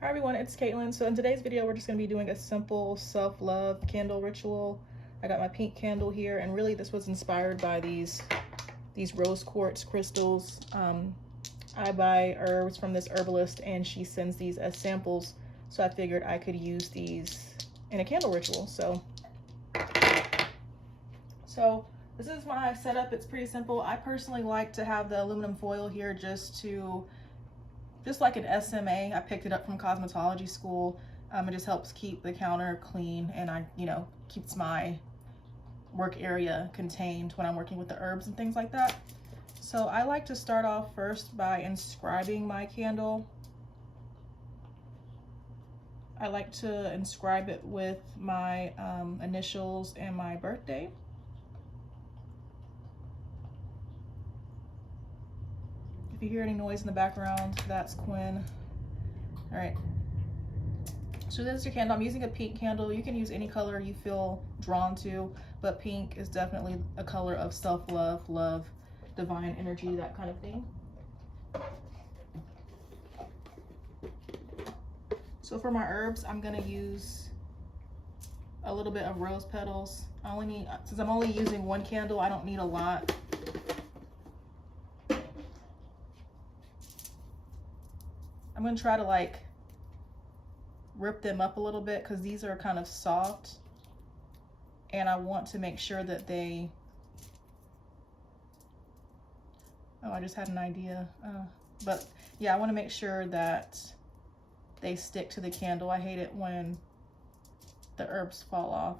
Hi everyone, it's Caitlin. So in today's video, we're just going to be doing a simple self-love candle ritual. I got my pink candle here, and really this was inspired by these rose quartz crystals. I buy herbs from this herbalist and she sends these as samples, so I figured I could use these in a candle ritual. So this is my setup. It's pretty simple. I personally like to have the aluminum foil here just like an SMA. I picked it up from cosmetology school. It just helps keep the counter clean, and keeps my work area contained when I'm working with the herbs and things like that. So I like to start off first by inscribing my candle. I like to inscribe it with my initials and my birthday. If you hear any noise in the background, that's Quinn. All right. So this is your candle. I'm using a pink candle. You can use any color you feel drawn to, but pink is definitely a color of self-love, love, divine energy, that kind of thing. So for my herbs, I'm gonna use a little bit of rose petals. Since I'm only using one candle, I don't need a lot. I'm gonna try to rip them up a little bit because these are kind of soft, and I want to make sure that they, oh, I just had an idea. But yeah, I want to make sure that they stick to the candle. I hate it when the herbs fall off.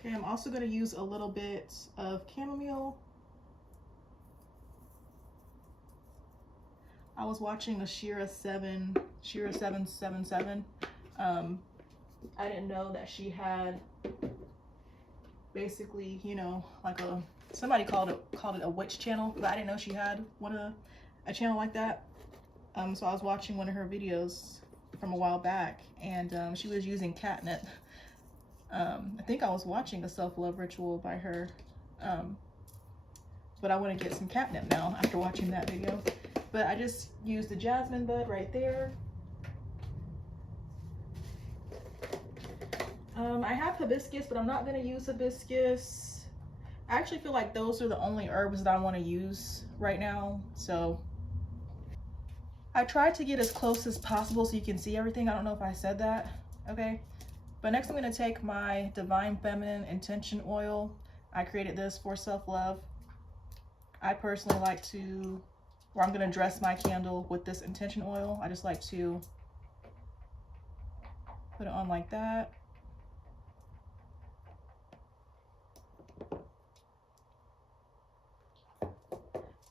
Okay, I'm also going to use a little bit of chamomile. I was watching a Shira 777. I didn't know that she had basically, somebody called it a witch channel, but I didn't know she had a channel like that. So I was watching one of her videos from a while back, and she was using catnip. I think I was watching a self-love ritual by her, but I want to get some catnip now after watching that video. But I just used the jasmine bud right there. I have hibiscus, but I'm not going to use hibiscus. I actually feel like those are the only herbs that I want to use right now. So I tried to get as close as possible so you can see everything. I don't know if I said that. Okay. But next I'm going to take my Divine Feminine Intention Oil. I created this for self-love. I personally like to, or I'm going to dress my candle with this intention oil. I just like to put it on like that.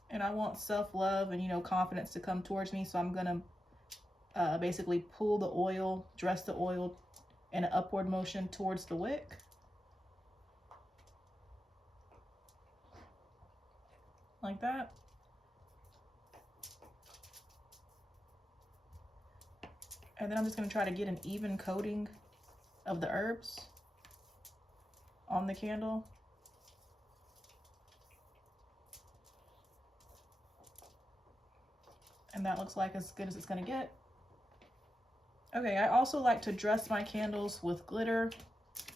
And I want self-love and, confidence to come towards me. So I'm going to basically pull the oil, dress the oil in an upward motion towards the wick. Like that. And then I'm just going to try to get an even coating of the herbs on the candle. And that looks like as good as it's going to get. Okay, I also like to dress my candles with glitter.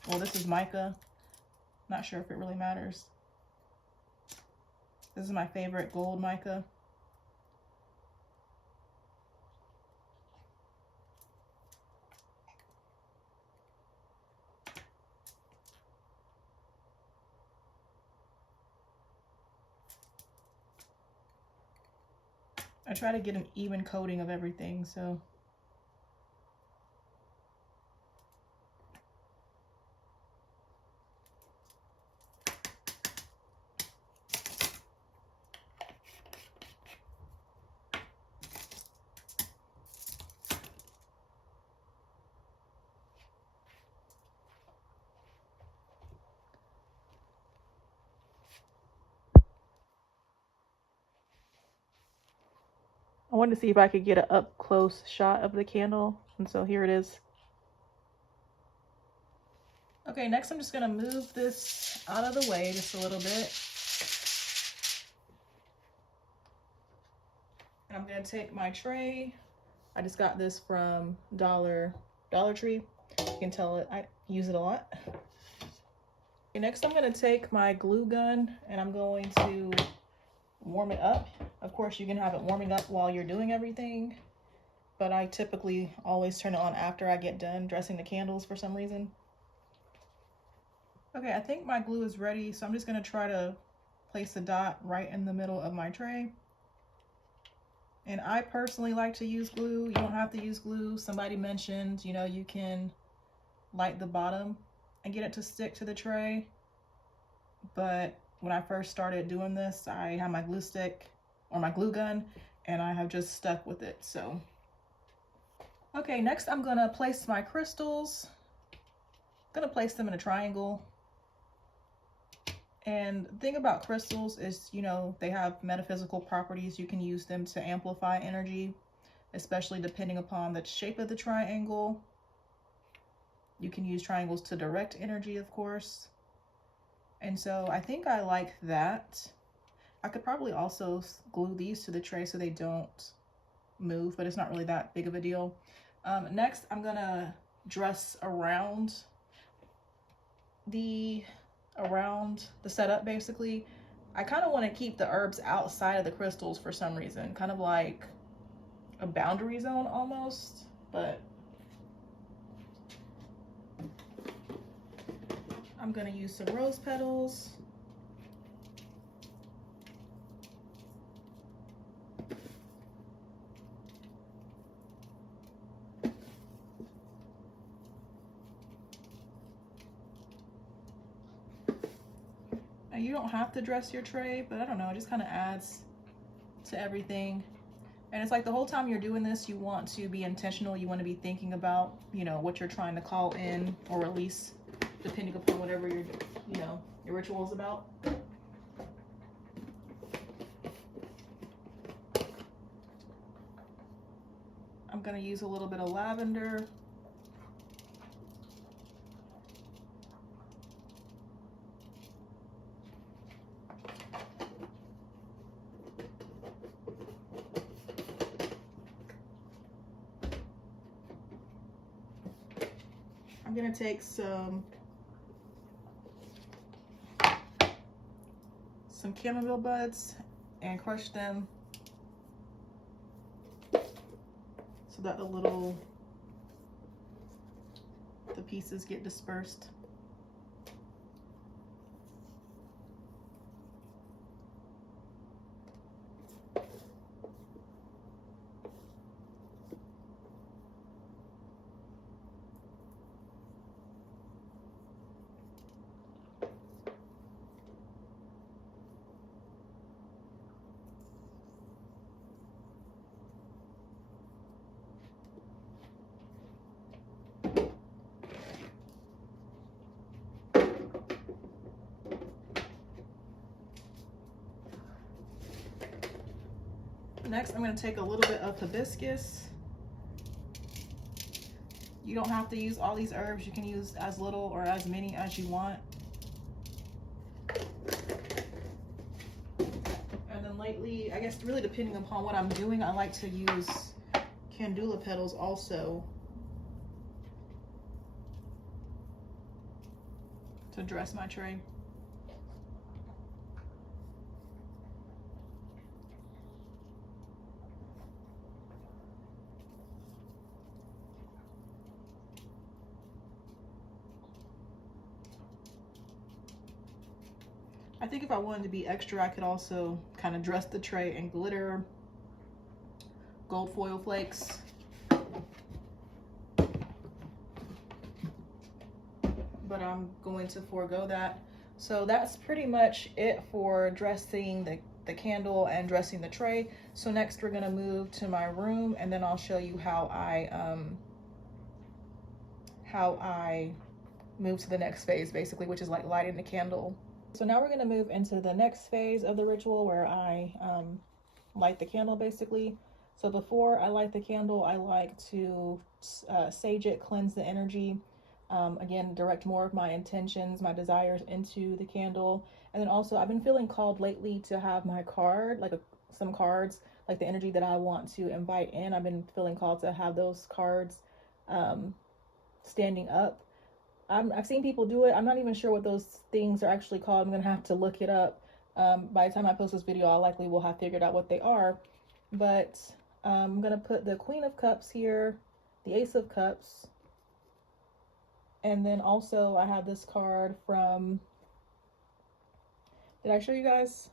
Well, this is mica. Not sure if it really matters. This is my favorite gold mica. I try to get an even coating of everything, so. I wanted to see if I could get an up close shot of the candle, and so here it is. Okay, next I'm just gonna move this out of the way just a little bit. And I'm gonna take my tray. I just got this from Dollar Tree. You can tell it, I use it a lot. Okay, next I'm gonna take my glue gun and I'm going to warm it up. Of course, you can have it warming up while you're doing everything, but I typically always turn it on after I get done dressing the candles for some reason. Okay, I think my glue is ready, so I'm just gonna try to place a dot right in the middle of my tray. And I personally like to use glue. You don't have to use glue. Somebody mentioned, you know, you can light the bottom and get it to stick to the tray. But when I first started doing this, I had my glue stick or my glue gun and I have just stuck with it, so. Okay, next I'm gonna place my crystals. I'm gonna place them in a triangle. And the thing about crystals is, you know, they have metaphysical properties. You can use them to amplify energy, especially depending upon the shape of the triangle. You can use triangles to direct energy, of course. And so I think I like that. I could probably also glue these to the tray so they don't move, but it's not really that big of a deal. Next, I'm gonna dress around the setup. Basically, I kind of want to keep the herbs outside of the crystals for some reason, kind of like a boundary zone almost, but I'm gonna use some rose petals. You don't have to dress your tray, but I don't know, it just kind of adds to everything. And it's like the whole time you're doing this, you want to be intentional. You want to be thinking about, you know, what you're trying to call in or release, depending upon whatever your, you know, your ritual is about. I'm going to use a little bit of lavender. I'm gonna take some chamomile buds and crush them so that the pieces get dispersed. Next, I'm going to take a little bit of hibiscus. You don't have to use all these herbs. You can use as little or as many as you want. And then lately, I guess really depending upon what I'm doing, I like to use candula petals also to dress my tray. I think if I wanted to be extra, I could also kind of dress the tray in glitter, gold foil flakes. But I'm going to forego that. So that's pretty much it for dressing the candle and dressing the tray. So next we're gonna move to my room and then I'll show you how I move to the next phase, basically, which is like lighting the candle. So now we're going to move into the next phase of the ritual where I light the candle, basically. So before I light the candle, I like to sage it, cleanse the energy, again, direct more of my intentions, my desires into the candle. And then also I've been feeling called lately to have my card, like some cards, like the energy that I want to invite in. I've been feeling called to have those cards standing up. I've seen people do it. I'm not even sure what those things are actually called. I'm gonna have to look it up. By the time I post this video, I likely will have figured out what they are. But I'm gonna put the Queen of Cups here, the Ace of Cups, and then also I have this card from, did I show you guys?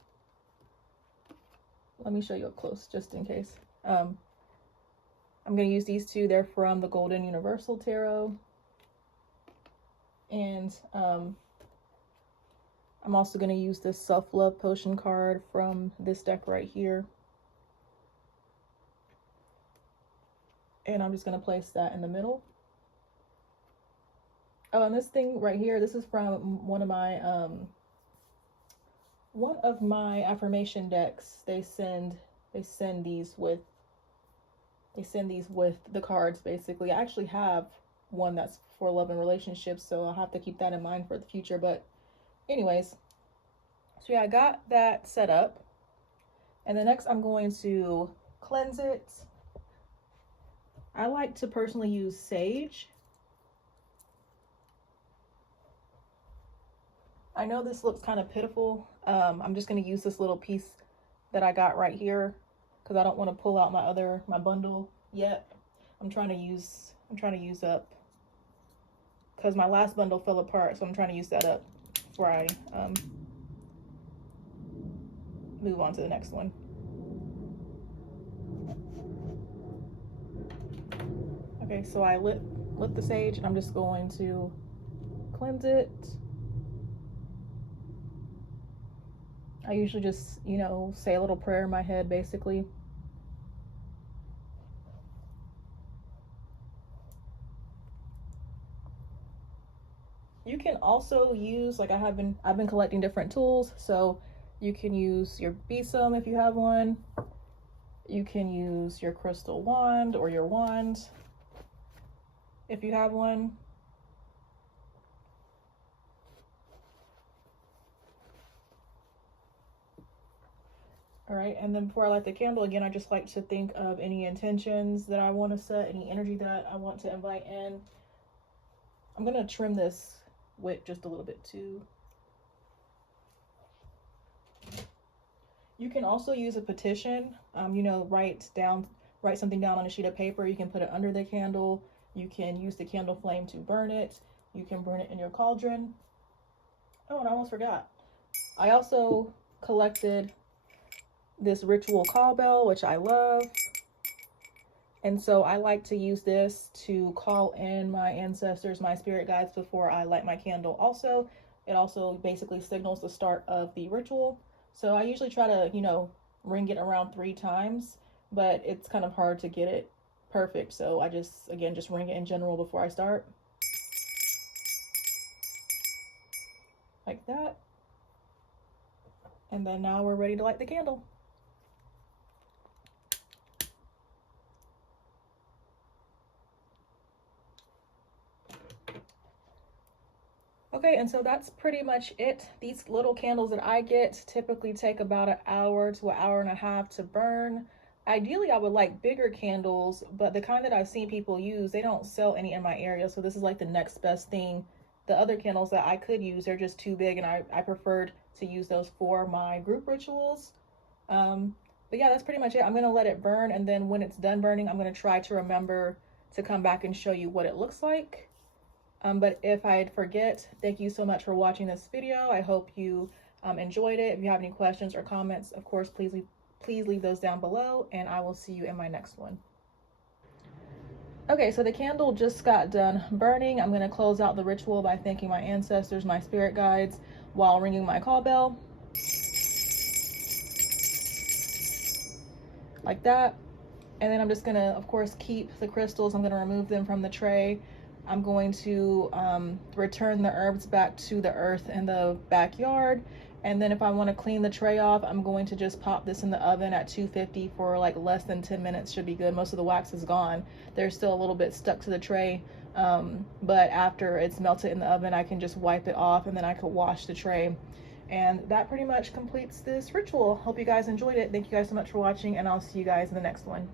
Let me show you up close just in case. I'm gonna use these two. They're from the Golden Universal Tarot. And I'm also going to use this self-love potion card from this deck right here. And I'm just going to place that in the middle. Oh, and this thing right here, this is from one of my affirmation decks. They send these with the cards, basically. I actually have one that's for love and relationships, so I'll have to keep that in mind for the future. But anyways, so yeah, I got that set up, and then next I'm going to cleanse it. I like to personally use sage. I know this looks kind of pitiful. I'm just going to use this little piece that I got right here because I don't want to pull out my bundle yet. I'm trying to use up, because my last bundle fell apart, so I'm trying to use that up before I move on to the next one. Okay, so I lit the sage, and I'm just going to cleanse it. I usually just, say a little prayer in my head, basically. You can also use, like I've been collecting different tools, so you can use your besom if you have one. You can use your crystal wand or your wand if you have one. All right, and then before I light the candle, again, I just like to think of any intentions that I want to set, any energy that I want to invite in. I'm gonna trim this wick just a little bit too. You can also use a petition, write something down on a sheet of paper. You can put it under the candle. You can use the candle flame to burn it. You can burn it in your cauldron. Oh, and I almost forgot. I also collected this ritual call bell, which I love. And so I like to use this to call in my ancestors, my spirit guides, before I light my candle. Also, it also basically signals the start of the ritual. So I usually try to, ring it around 3 times, but it's kind of hard to get it perfect. So I just ring it in general before I start. Like that. And then now we're ready to light the candle. Okay, and so that's pretty much it. These little candles that I get typically take about 1 hour to 1.5 hours to burn. Ideally, I would like bigger candles, but the kind that I've seen people use, they don't sell any in my area, so this is like the next best thing. The other candles that I could use, they're just too big, and I preferred to use those for my group rituals. But yeah, that's pretty much it. I'm gonna let it burn, and then when it's done burning, I'm gonna try to remember to come back and show you what it looks like. But if I forget, thank you so much for watching this video. I hope you enjoyed it. If you have any questions or comments, of course, please leave those down below, and I will see you in my next one. Okay, so the candle just got done burning. I'm gonna close out the ritual by thanking my ancestors, my spirit guides, while ringing my call bell. Like that. And then I'm just gonna, of course, keep the crystals. I'm gonna remove them from the tray. I'm going to return the herbs back to the earth in the backyard. And then if I want to clean the tray off, I'm going to just pop this in the oven at 250 for like less than 10 minutes. Should be good. Most of the wax is gone. There's still a little bit stuck to the tray. But after it's melted in the oven, I can just wipe it off, and then I could wash the tray. And that pretty much completes this ritual. Hope you guys enjoyed it. Thank you guys so much for watching, and I'll see you guys in the next one.